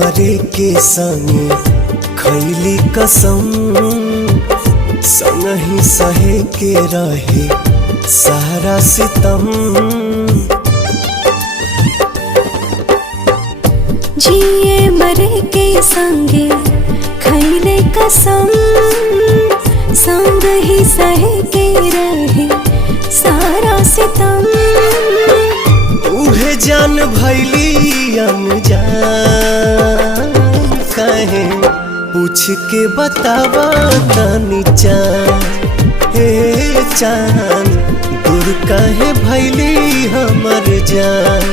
मरे के संगे खैली कसम, संगही सहे के रहे सारा सितम। जिए मरे के संगे खैले कसम, संग ही सहे के रहे सारा सितम। उहे जान भैली अनजान, काहे पूछ के बतावा तनी चान। हे चान दूर काहे भैली हमर जान।